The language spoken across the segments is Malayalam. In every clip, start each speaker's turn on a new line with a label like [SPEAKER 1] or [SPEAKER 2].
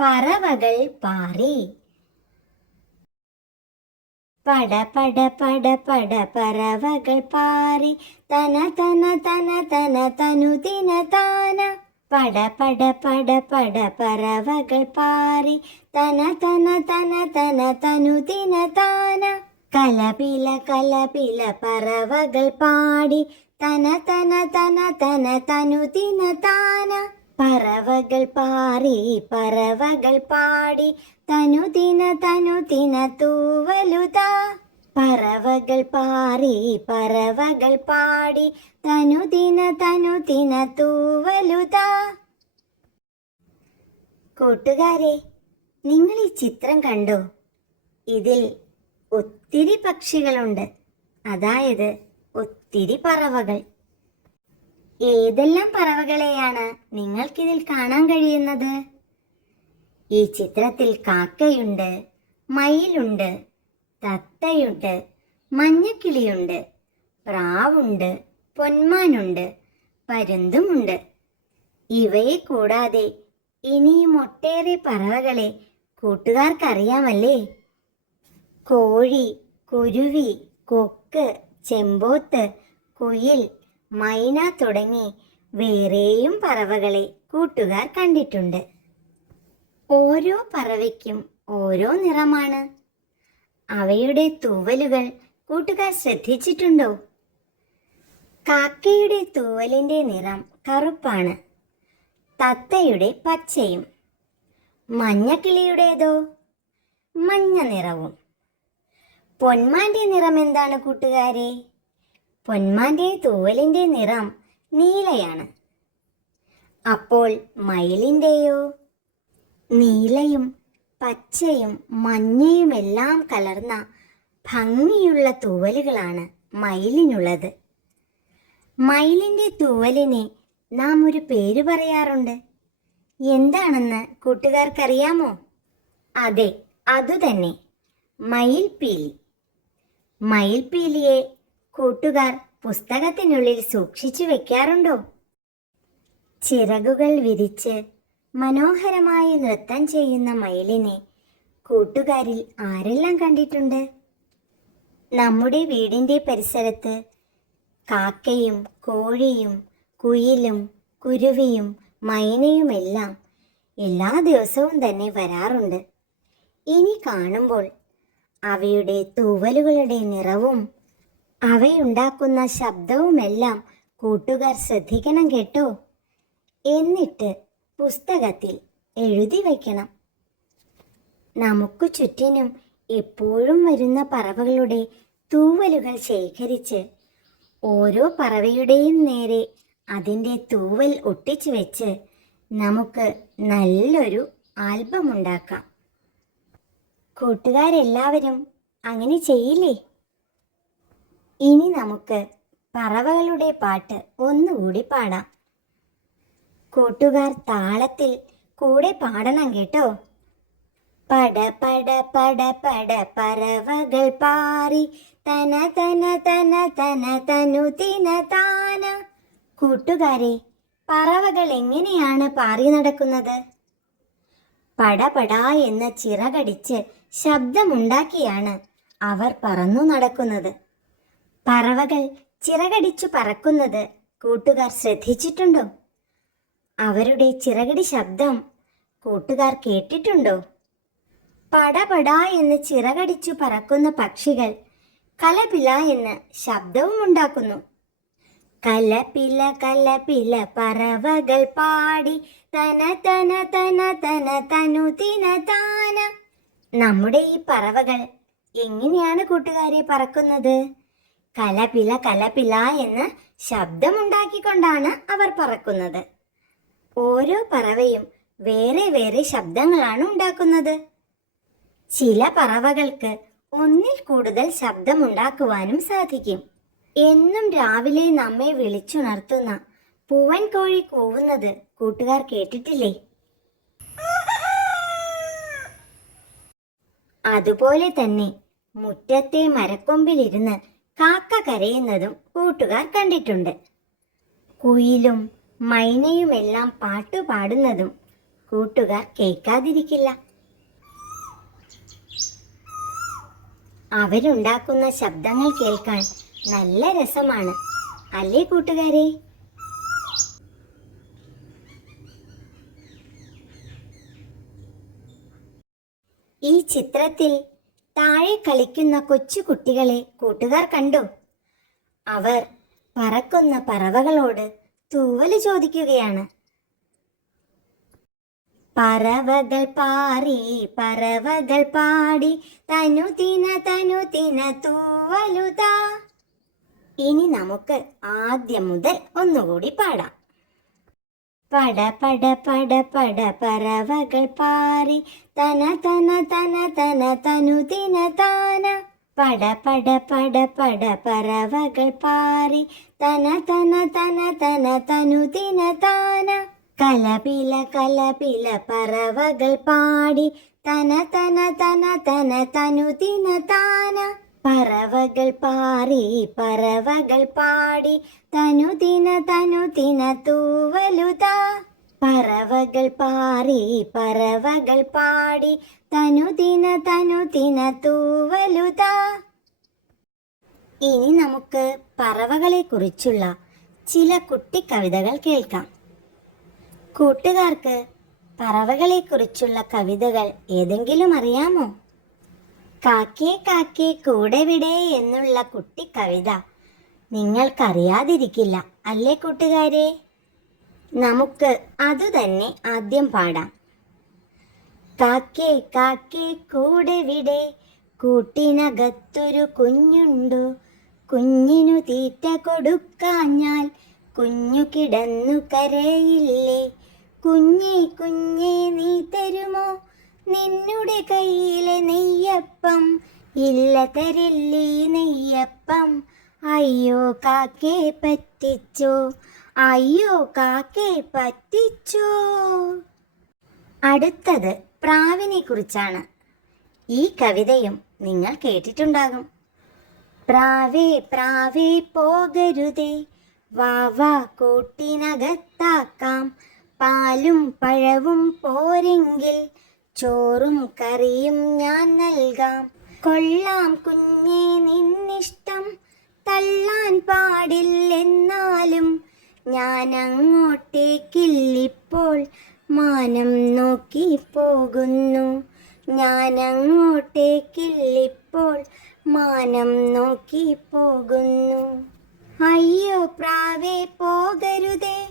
[SPEAKER 1] പറവകൾ പാറി. പട പട പട പട പറവകൾ പാറി. തന തന തന തന തനു തിന താന. പട പട പട പട പറവകൾ പാറി. തന തന തന തന തനു തിന താന. കലപില കലപില പറവകൾ പാടി. തന തന തന തന തനു തിന താന. പറവകൾ പാറി പറവകൾ പാടി തനുദിന തനുദിന തൂവലുതാ. പറവകൾ പാറി പറവകൾ പാടി തനുദിന തനുദിന തൂവലുതാ. കൂട്ടുകാരെ നിങ്ങൾ ഈ ചിത്രം കണ്ടോ? ഇതിൽ ഒത്തിരി പക്ഷികളുണ്ട്. അതായത് ഒത്തിരി പറവകൾ. ഏതെല്ലാം പറവകളെയാണ് നിങ്ങൾക്കിതിൽ കാണാൻ കഴിയുന്നത്? ഈ ചിത്രത്തിൽ കാക്കയുണ്ട് മയിലുണ്ട് തത്തയുണ്ട് മഞ്ഞക്കിളിയുണ്ട് പ്രാവുണ്ട് പൊന്മാനുണ്ട് പരുന്തുമുണ്ട്. ഇവയെ കൂടാതെ ഇനിയും ഒട്ടേറെ പറവകളെ കൂട്ടുകാർക്കറിയാമല്ലേ? കോഴി കുരുവി കൊക്ക് ചെമ്പോത്ത് കുയിൽ മൈന തുടങ്ങി വേറെയും പറവകളെ കൂട്ടുകാർ കണ്ടിട്ടുണ്ട്. ഓരോ പറവയ്ക്കും ഓരോ നിറമാണ്. അവയുടെ തൂവലുകൾ കൂട്ടുകാർ ശ്രദ്ധിച്ചിട്ടുണ്ടോ? കാക്കയുടെ തൂവലിന്റെ നിറം കറുപ്പാണ്. തത്തയുടെ പച്ചയും. മഞ്ഞക്കിളിയുടേതോ മഞ്ഞ നിറവും. പൊന്മാന്റെ നിറം എന്താണ് കൂട്ടുകാരെ? പൊന്മാന്റെ തൂവലിന്റെ നിറം നീലയാണ്. അപ്പോൾ മയിലിന്റെയോ നീലയും പച്ചയും മഞ്ഞയുമെല്ലാം കലർന്ന ഭംഗിയുള്ള തൂവലുകളാണ് മയിലിനുള്ളത്. മയിലിന്റെ തൂവലിനെ നാം ഒരു പേര് പറയാറുണ്ട്. എന്താണെന്ന് കൂട്ടുകാർക്കറിയാമോ? അതെ അതുതന്നെ. മയിൽപീലി മയിൽപീലിയെ കൂട്ടുകാർ പുസ്തകത്തിനുള്ളിൽ സൂക്ഷിച്ചു വെക്കാറുണ്ടോ? ചിറകുകൾ വിരിച്ച് മനോഹരമായി നൃത്തം ചെയ്യുന്ന മയിലിനെ കൂട്ടുകാരിൽ ആരെല്ലാം കണ്ടിട്ടുണ്ട്? നമ്മുടെ വീടിന്റെ പരിസരത്ത് കാക്കയും കോഴിയും കുയിലും കുരുവിയും മൈനയുമെല്ലാം എല്ലാ ദിവസവും തന്നെ വരാറുണ്ട്. ഇനി കാണുമ്പോൾ അവയുടെ തൂവലുകളുടെ നിറവും അവയുണ്ടാക്കുന്ന ശബ്ദവുമെല്ലാം കൂട്ടുകാർ ശ്രദ്ധിക്കണം കേട്ടോ. എന്നിട്ട് പുസ്തകത്തിൽ എഴുതി വയ്ക്കണം. നമുക്ക് ചുറ്റിനും എപ്പോഴും വരുന്ന പറവകളുടെ തൂവലുകൾ ശേഖരിച്ച് ഓരോ പറവയുടെയും നേരെ അതിന്റെ തൂവൽ ഒട്ടിച്ചു വെച്ച് നമുക്ക് നല്ലൊരു ആൽബം ഉണ്ടാക്കാം. കൂട്ടുകാരെല്ലാവരും അങ്ങനെ ചെയ്യില്ലേ? ഇനി നമുക്ക് പറവകളുടെ പാട്ട് ഒന്നുകൂടി പാടാം. കൂട്ടുകാർ താളത്തിൽ കൂടെ പാടണം കേട്ടോ. പട പട പട പട പറവകൾ പാറി. തന തന തന തന തനു തിന താന. കൂട്ടുകാരെ പറവകൾ എങ്ങനെയാണ് പാറി നടക്കുന്നത്? പടപട എന്ന് ചിറകടിച്ച് ശബ്ദമുണ്ടാക്കിയാണ് അവർ പറന്നു നടക്കുന്നത്. പറവകൾ ചിറകടിച്ചു പറക്കുന്നത് കൂട്ടുകാർ ശ്രദ്ധിച്ചിട്ടുണ്ടോ? അവരുടെ ചിറകടി ശബ്ദം കൂട്ടുകാർ കേട്ടിട്ടുണ്ടോ? പടപടാ എന്ന് ചിറകടിച്ചു പറക്കുന്ന പക്ഷികൾ കലപില എന്ന് ശബ്ദവും ഉണ്ടാക്കുന്നു. കലപില കലപില പറവകൾ പാടി തന തന തന തന തനു തിന താന. നമ്മുടെ ഈ പറവകൾ എങ്ങനെയാണ് കൂട്ടുകാരെ പറക്കുന്നത്? കലപില കലപില എന്ന് ശബ്ദമുണ്ടാക്കിക്കൊണ്ടാണ് അവർ പറക്കുന്നത്. ഓരോ പറവയും വേറെ വേറെ ശബ്ദങ്ങളാണ് ഉണ്ടാക്കുന്നത്. ചില പറവകൾക്ക് ഒന്നിൽ കൂടുതൽ ശബ്ദമുണ്ടാക്കുവാനും സാധിക്കും. എന്നും രാവിലെ നമ്മെ വിളിച്ചുണർത്തുന്ന പൂവൻ കോഴി കൂവുന്നത് കൂട്ടുകാർ കേട്ടിട്ടില്ലേ? അതുപോലെ തന്നെ മുറ്റത്തെ മരക്കൊമ്പിലിരുന്ന് കാക്ക കരയുന്നതും കൂട്ടുകാർ കണ്ടിട്ടുണ്ട്. കുയിലും മൈനയുമെല്ലാം പാട്ടുപാടുന്നതും കൂട്ടുകാർ കേൾക്കാതിരിക്കില്ല. അവരുണ്ടാക്കുന്ന ശബ്ദങ്ങൾ കേൾക്കാൻ നല്ല രസമാണ്. അല്ലേ കൂട്ടുകാരെ? ഈ ചിത്രത്തിൽ താഴെ കളിക്കുന്ന കൊച്ചു കുട്ടികളെ കൂട്ടുകാർ കണ്ടു. അവർ പറക്കുന്ന പറവകളോട് തൂവൽ ചോദിക്കുകയാണ്. പറവകൾ പാറി പറവകൾ പാടി തനു തിന തനു തിന തൂവലുതാ ഇനി നമുക്ക് ആദ്യം മുതൽ ഒന്നുകൂടി പാടാം. പട പട പട പട പറവകൾ പാറി തന തന തന തന തനു തിന താന പട പട പട പട പറവകൾ പാറി. തന തന തന തന തനു തിന താന കലപില കലപില പറവകൾ പാടി. തന തന തന തന തനു തിന താന പറവകൾ പാറി പറവകൾ പാടി. തനു തിന തനു തിന തൂവലുതാ. പറവകൾ പാറി പറവകൾ പാടി. തനുദിന തനുദിന തൂവലുത. ഇനി നമുക്ക് പറവകളെ കുറിച്ചുള്ള ചില കുട്ടിക്കവിതകൾ കേൾക്കാം. കൂട്ടുകാർക്ക് പറവകളെ കുറിച്ചുള്ള കവിതകൾ ഏതെങ്കിലും അറിയാമോ? കാക്കേ കാക്കേ കൂടെ വിടേ എന്നുള്ള കുട്ടി കവിത നിങ്ങൾക്കറിയാതിരിക്കില്ല അല്ലേ കൂട്ടുകാരെ? നമുക്ക് അതുതന്നെ ആദ്യം പാടാം. കാക്കേ കാക്കേ കൂടെ വിടെ. കൂട്ടിനകത്തൊരു കുഞ്ഞുണ്ടു? കുഞ്ഞിനു തീറ്റ കൊടുക്കാഞ്ഞാൽ കുഞ്ഞു കിടന്നു കരയില്ലേ? കുഞ്ഞേ കുഞ്ഞേ നീ തരുമോ? നിന്നുടെ കയ്യിലെ നെയ്യപ്പം. ഇല്ല തരില്ലേ നെയ്യപ്പം? അയ്യോ കാക്കേ പറ്റിച്ചോ? അയ്യോ കാക്കേ പറ്റിച്ചോ? അടുത്തത് പ്രാവിനെ കുറിച്ചാണ് ഈ കവിതയും നിങ്ങൾ കേട്ടിട്ടുണ്ടാകും. പ്രാവേ പ്രാവേ പോകരുതേ. വാ വാ കൂട്ടിനകത്താക്കാം. പാലും പഴവും പോരെങ്കിൽ ചോറും കറിയും ഞാൻ നൽകാം. കൊള്ളാം കുഞ്ഞേ നിന്നിഷ്ടം. തള്ളാൻ പാടില്ലെന്നാലും ഞാൻ അങ്ങോട്ടേക്കില്ലിപ്പോൾ മാനം നോക്കി പോകുന്നു. ഞാൻ അങ്ങോട്ടേക്കില്ലിപ്പോൾ മാനം നോക്കി പോകുന്നു. അയ്യോ പ്രാവേ പോകരുതേ.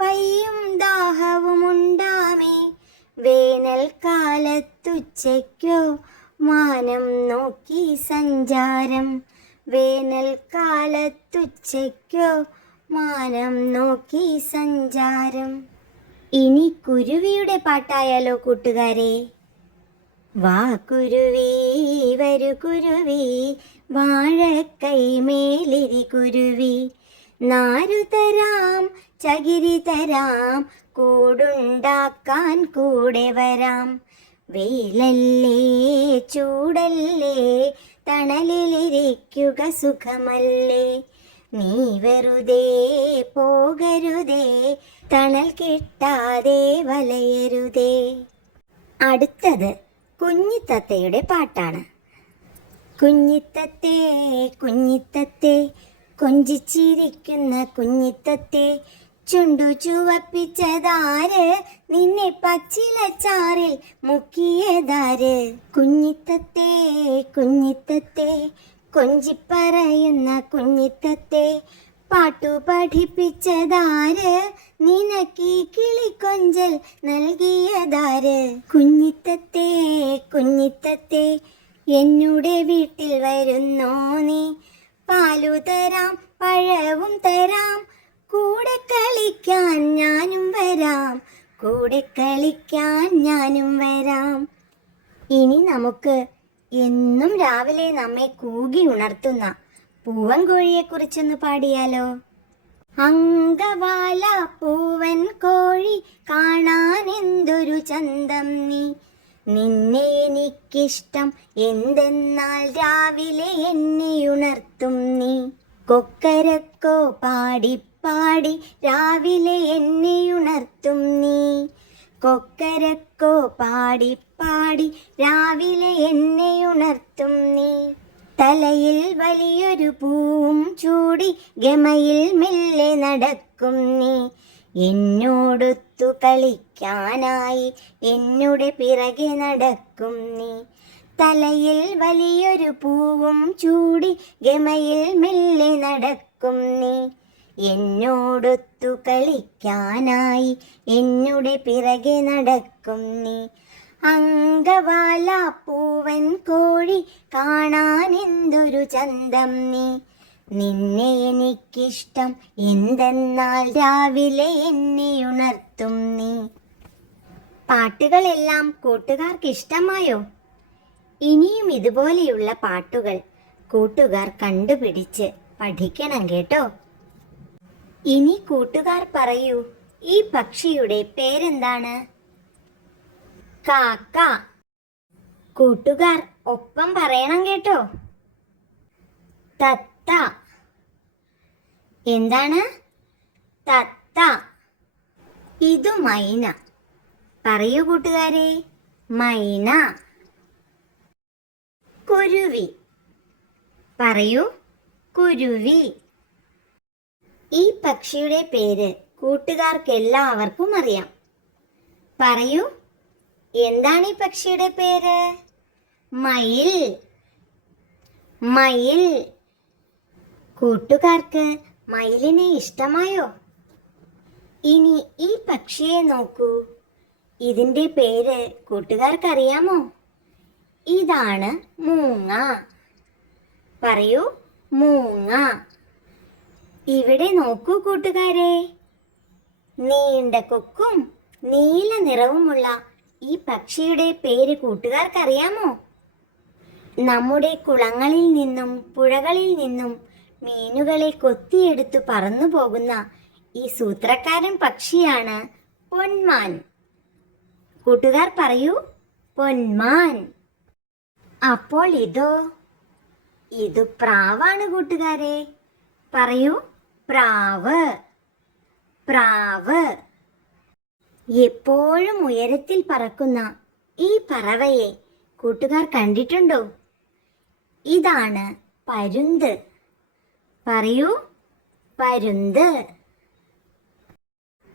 [SPEAKER 1] പയ്യും ദാഹവും ഉണ്ടാമേ വേനൽക്കാലത്തുച്ചയ്ക്കോ മാനം നോക്കി സഞ്ചാരം. വേനൽക്കാലത്തുച്ചയ്ക്കോ മാനം നോക്കി സഞ്ചാരം. ഇനി കുരുവിയുടെ പാട്ടായാലോ കൂട്ടുകാരെ? വാ കുരുവി വരു കുരുവി വാഴക്കൈ മേലിരി കുരുവി. നാരു തരാം ചകിരി തരാം കൂടുണ്ടാക്കാൻ കൂടെ വരാം. വെയിലല്ലേ ചൂടല്ലേ തണലിലിരിക്കുക സുഖമല്ലേ? നീ വെറുതെ പോകരുതേ തണൽ കിട്ടാതെ വലയരുതേ. അടുത്തത് കുഞ്ഞിത്തത്തയുടെ പാട്ടാണ്. കുഞ്ഞിത്തത്തെ കുഞ്ഞിത്തത്തെ കൊഞ്ചിച്ചിരിക്കുന്ന കുഞ്ഞിത്തത്തെ ചുണ്ടു ചുവപ്പിച്ചതാര്? നിന്നെ പച്ചിലച്ചാറിൽ മുക്കിയതാര്? കുഞ്ഞിത്തത്തെ കുഞ്ഞിത്തത്തെ കൊഞ്ചിപ്പറയുന്ന കുഞ്ഞിത്തത്തെ പാട്ടു പഠിപ്പിച്ചതാര്? നിനക്കീ കിളിക്കൊഞ്ചൽ നൽകിയതാര്? കുഞ്ഞിത്തത്തെ കുഞ്ഞിത്തത്തെ എന്നുടെ വീട്ടിൽ വരുന്നോ നീ? പാലു തരാം പഴവും തരാം കൂടെ കളിക്കാൻ ഞാനും വരാം കൂടെ കളിക്കാൻ ഞാനും വരാം. ഇനി നമുക്ക് എന്നും രാവിലെ നമ്മെ കൂകി ഉണർത്തുന്ന പൂവൻ കോഴിയെ കുറിച്ചൊന്ന് പാടിയാലോ? അങ്കവാല പൂവൻ കോഴി കാണാൻ എന്തൊരു ചന്തം നീ. നിന്നെ എനിക്കിഷ്ടം എന്തെന്നാൽ രാവിലെ എന്നെ ഉണർത്തും നീ. കൊക്കരക്കോ പാടി പാടി രാവിലെ എന്നെ ഉണർത്തും നീ. കൊക്കരക്കോ പാടി പാടി രാവിലെ എന്നെ ഉണർത്തും നീ. തലയിൽ വലിയൊരു പൂവും ചൂടി ഗമയിൽ മെല്ലെ നടക്കും നീ. എന്നോടൊത്തു കളിക്കാനായി എന്നുടെ പിറകെ നടക്കും നീ. തലയിൽ വലിയൊരു പൂവും ചൂടി ഗമയിൽ മെല്ലെ നടക്കും നീ. എന്നോടൊത്തു കളിക്കാനായി എന്നുടെ പിറകെ നടക്കും നീ. അങ്കവാല പൂവൻ കോഴി കാണാൻ എന്തൊരു ചന്തം നീ. നിന്നെ എനിക്കിഷ്ടം എന്തെന്നാൽ രാവിലെ എന്നെ ഉണർത്തും നീ. പാട്ടുകളെല്ലാം കൂട്ടുകാർക്ക് ഇഷ്ടമായോ ഇനിയും ഇതുപോലെയുള്ള പാട്ടുകൾ കൂട്ടുകാർ കണ്ടുപിടിച്ച് പഠിക്കണം കേട്ടോ. ഇനി കൂട്ടുകാർ പറയൂ ഈ പക്ഷിയുടെ പേരെന്താണ്? കാക്ക. കൂട്ടുകാർ ഒപ്പം പറയണം കേട്ടോ. തത്ത. എന്താണ്? തത്ത. ഇതു മൈന. പറയൂ കൂട്ടുകാരെ മൈന. കുരുവി. പറയൂ കുരുവി. ഈ പക്ഷിയുടെ പേര് കൂട്ടുകാർക്ക് എല്ലാവർക്കും അറിയാം. പറയൂ എന്താണ് ഈ പക്ഷിയുടെ പേര്? മയിൽ. മയിൽ. കൂട്ടുകാർക്ക് മയിലിനെ ഇഷ്ടമായോ? ഇനി ഈ പക്ഷിയെ നോക്കൂ. ഇതിന്റെ പേര് കൂട്ടുകാർക്ക് അറിയാമോ ഇതാണ് മൂങ്ങ. പറയൂ മൂങ്ങ. ഇവിടെ നോക്കൂ കൂട്ടുകാരെ. നീണ്ട കൊക്കും നീല നിറവുമുള്ള ഈ പക്ഷിയുടെ പേര് കൂട്ടുകാർക്കറിയാമോ? നമ്മുടെ കുളങ്ങളിൽ നിന്നും പുഴകളിൽ നിന്നും മീനുകളെ കൊത്തിയെടുത്തു പറന്നു പോകുന്ന ഈ സൂത്രക്കാരൻ പക്ഷിയാണ് പൊന്മാൻ. കൂട്ടുകാർ പറയൂ പൊന്മാൻ. അപ്പോൾ ഇതോ ഇത് പ്രാവാണ് കൂട്ടുകാരെ. പറയൂ പ്രാവ്. പ്രാവ്. എപ്പോഴും ഉയരത്തിൽ പറക്കുന്ന ഈ പറവയെ കൂട്ടുകാർ കണ്ടിട്ടുണ്ടോ? ഇതാണ് പരുന്ത്. പറയൂ പരുന്ത്.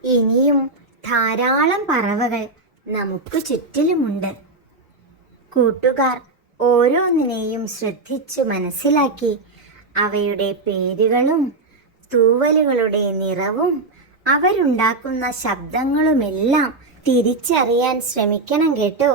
[SPEAKER 1] ഇനിയും ധാരാളം പറവകൾ നമുക്ക് ചുറ്റിലുമുണ്ട്. കൂട്ടുകാർ ഓരോന്നിനെയും ശ്രദ്ധിച്ചു മനസ്സിലാക്കി അവയുടെ പേരുകളും തൂവലുകളുടെ നിറവും അവരുണ്ടാക്കുന്ന ശബ്ദങ്ങളുമെല്ലാം തിരിച്ചറിയാൻ ശ്രമിക്കണം കേട്ടോ.